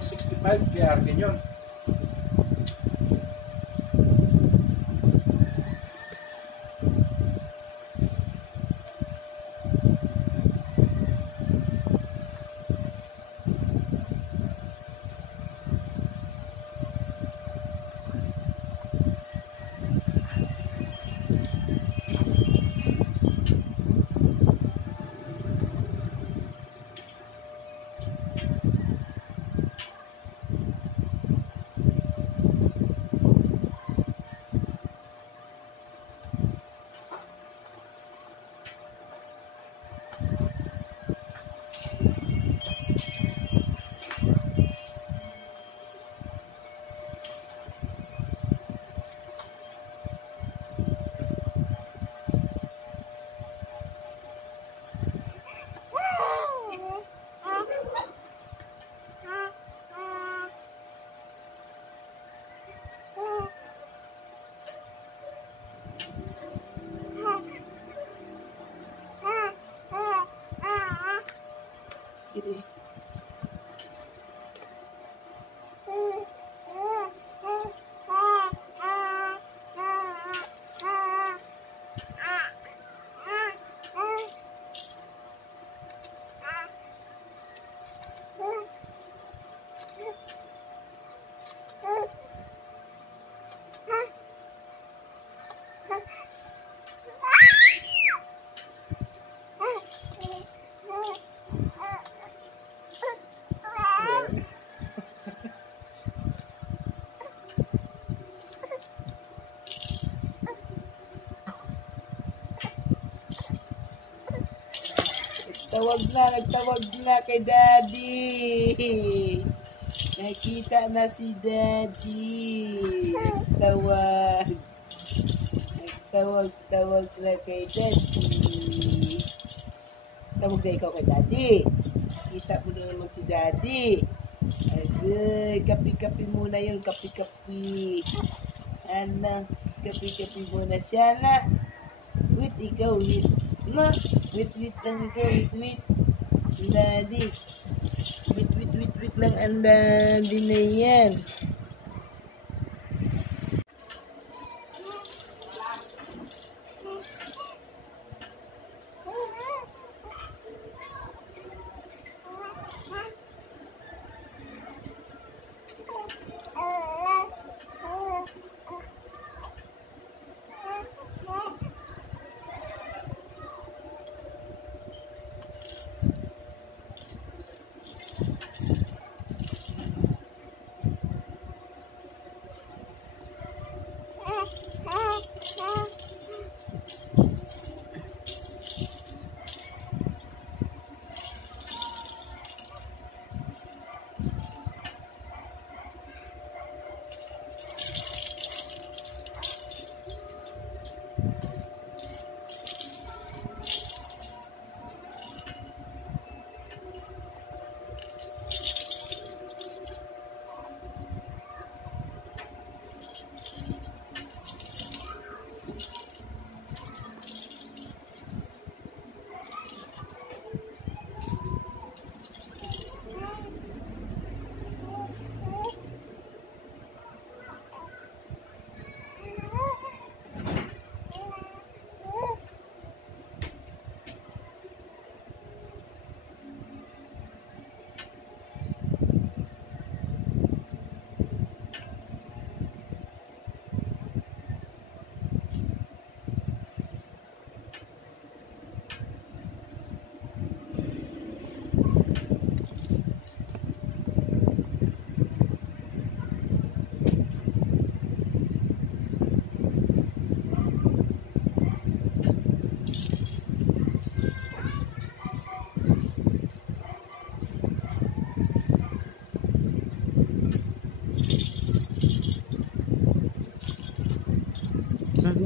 165, kaya akin yun. Nagtawag na kay Daddy. Nakita na si Daddy. Nagtawag na kay Daddy. Tawag na ikaw kay Daddy. Kita mo na naman si Daddy. Ay, kapi-kapi muna yun, kapi-kapi. Ano, kapi-kapi muna siya na. Wait, ikaw, wait. No, wait lang ikaw, wait. Daddy. Wait lang ang Daddy na yan.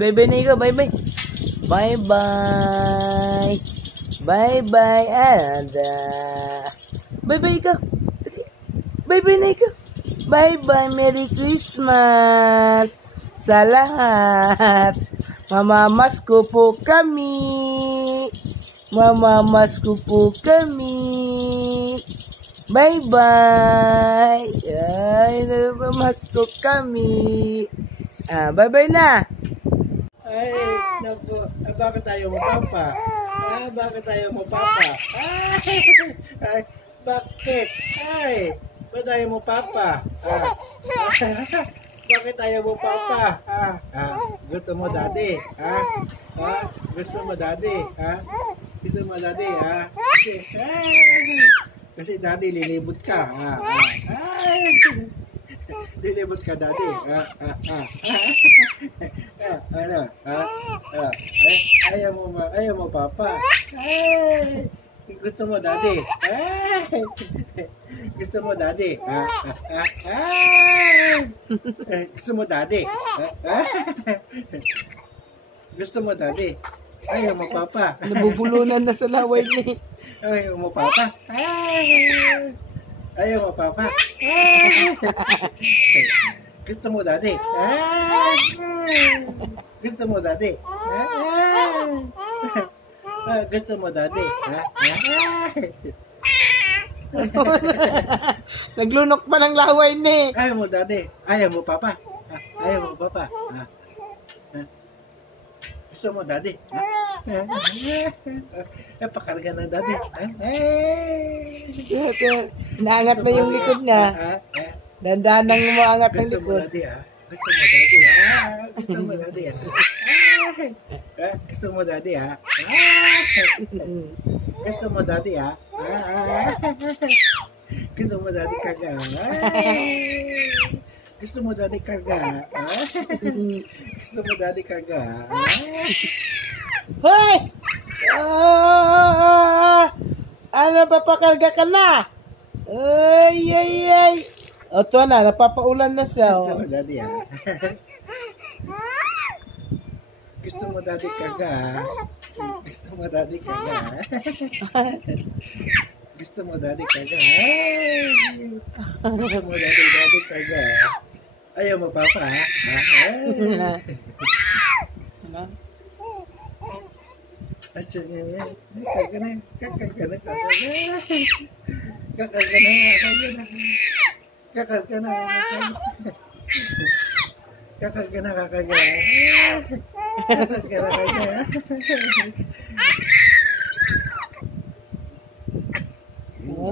Bye-bye na ikaw, bye-bye. Bye-bye. Bye-bye, Ada. Bye-bye ikaw. Bye-bye na ikaw. Bye-bye, Merry Christmas sa lahat. Mamamas ko po kami. Mamamas ko po kami. Bye-bye. Ay, namasko kami. Bye-bye na. Ay, naku. Bakit tayo mo, Papa? Bakit tayo mo, Papa? Ay, bakit? Ay, bakit tayo mo, Papa? Bakit tayo mo, Papa? Gusto mo, Daddy? Gusto mo, Daddy? Gusto mo, Daddy? Kasi Daddy, lilibot ka. Lilibot ka, Daddy. Ano? Ayaw mo, Papa. Gusto mo, Daddy. Gusto mo, Daddy. Gusto mo, Daddy. Gusto mo, Daddy. Ayaw mo, Papa. Nabubulunan na sa laway ni. Ayaw mo, Papa. Ayaw mo, Papa. Gusto mo, Daddy. Gusto mo, Daddy. Gusto mo, Daddy. Naglunok pa ng laway ni. Ayaw mo, Daddy. Ayaw mo, Papa. Ayaw mo, Papa. Gusto mo, Daddy. Pakarga na, Daddy. Naangat na yung likod niya. Dandahan nang umaangat ng Gusto mo, likod. Daddy. Gusto mo, Daddy. Gusto mo, Daddy. Gusto mo, Daddy. Gusto mo, Daddy. Gusto mo, Daddy, karga. Gusto mo, Daddy, karga. Gusto mo, Daddy, karga. Hoy! Ano, papakarga ka na? Ay. O, ito na, napapaulan na siya. Gusto mo, Daddy, Gusto mo, Daddy, karga. Gusto mo, Daddy, karga. Gusto mo, Daddy, karga. Gusto mo, Daddy, karga. Ayaw mo, Papa, At karga na.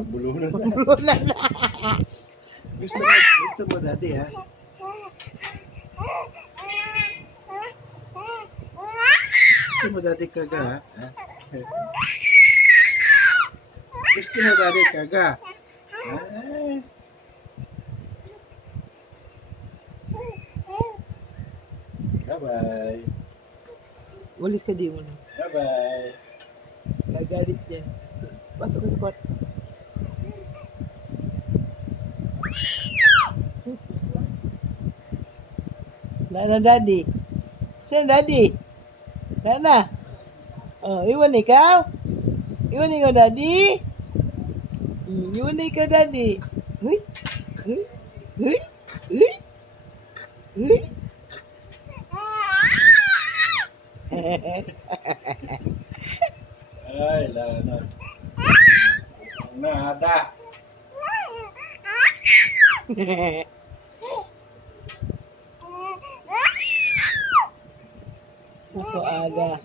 Bulunan na. Gusto mo, Daddy, Gusto mo, Daddy, karga, Gusto mo, Daddy, karga. Bye-bye. Walis ka di mo na. Bye-bye. Gagalit yan. Pasok ka sa kwarto. Nana, Daddy. Saan, Daddy? Nana. Oh, iwan ikaw? Iwan ikaw, Daddy? Iwan ikaw, Daddy? Huy? Ay, Lana. Nada. Ako aga.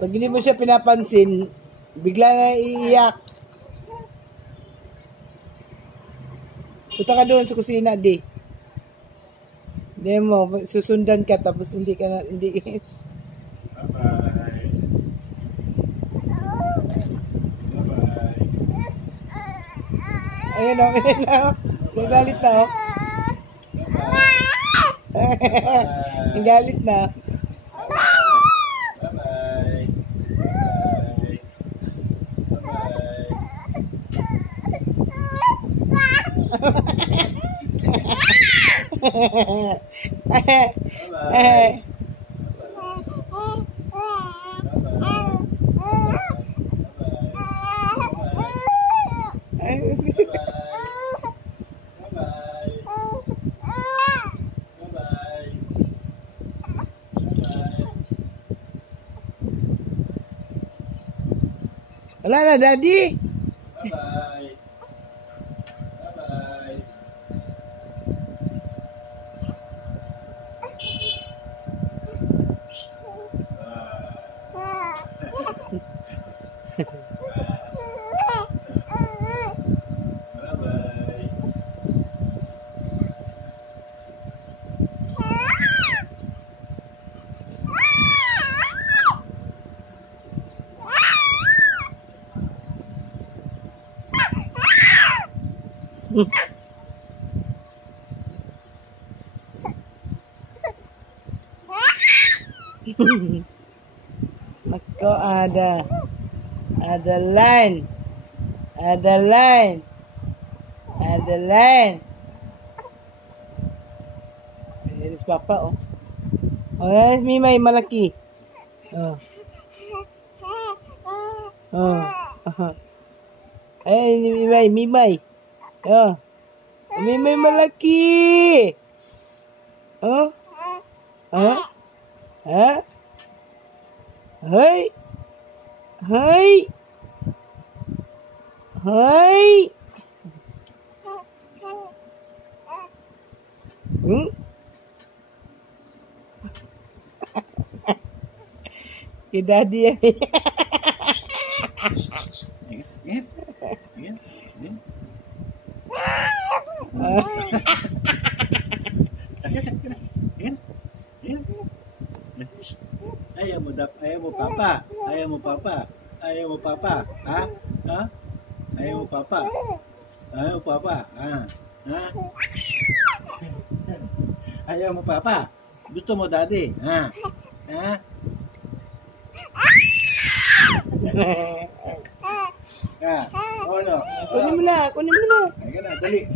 Pag hindi mo siya pinapansin, bigla na iiyak. Punta ka doon sa kusina, di. Hindi mo, susundan ka tapos hindi ka na, hindi. Bye-bye. Bye-bye. Ayun o, nagalit na o. Nagalit na. Bye-bye. Wala na, Daddy. Bye-bye. Bye-bye. Bye-bye. Nako, ada line. Ada line. Ada line. Ini si Papa, oh. Oh, Mimay malaki. Oh. Oh. Eh, Mimay. Oh. Mimay malaki. Oh. Ha? Ha? Hai. Hai. Hai. Kita dia. Ingat. Ingat. Ingat. Ayaw mo papa, ha? Ha? Ayaw mo papa, ha? Ha? Ayaw mo papa, gusto mo daddy, ha? Ha? Ha? Oh no. Kunin mo na, kunin mo na. Ayan na, dali.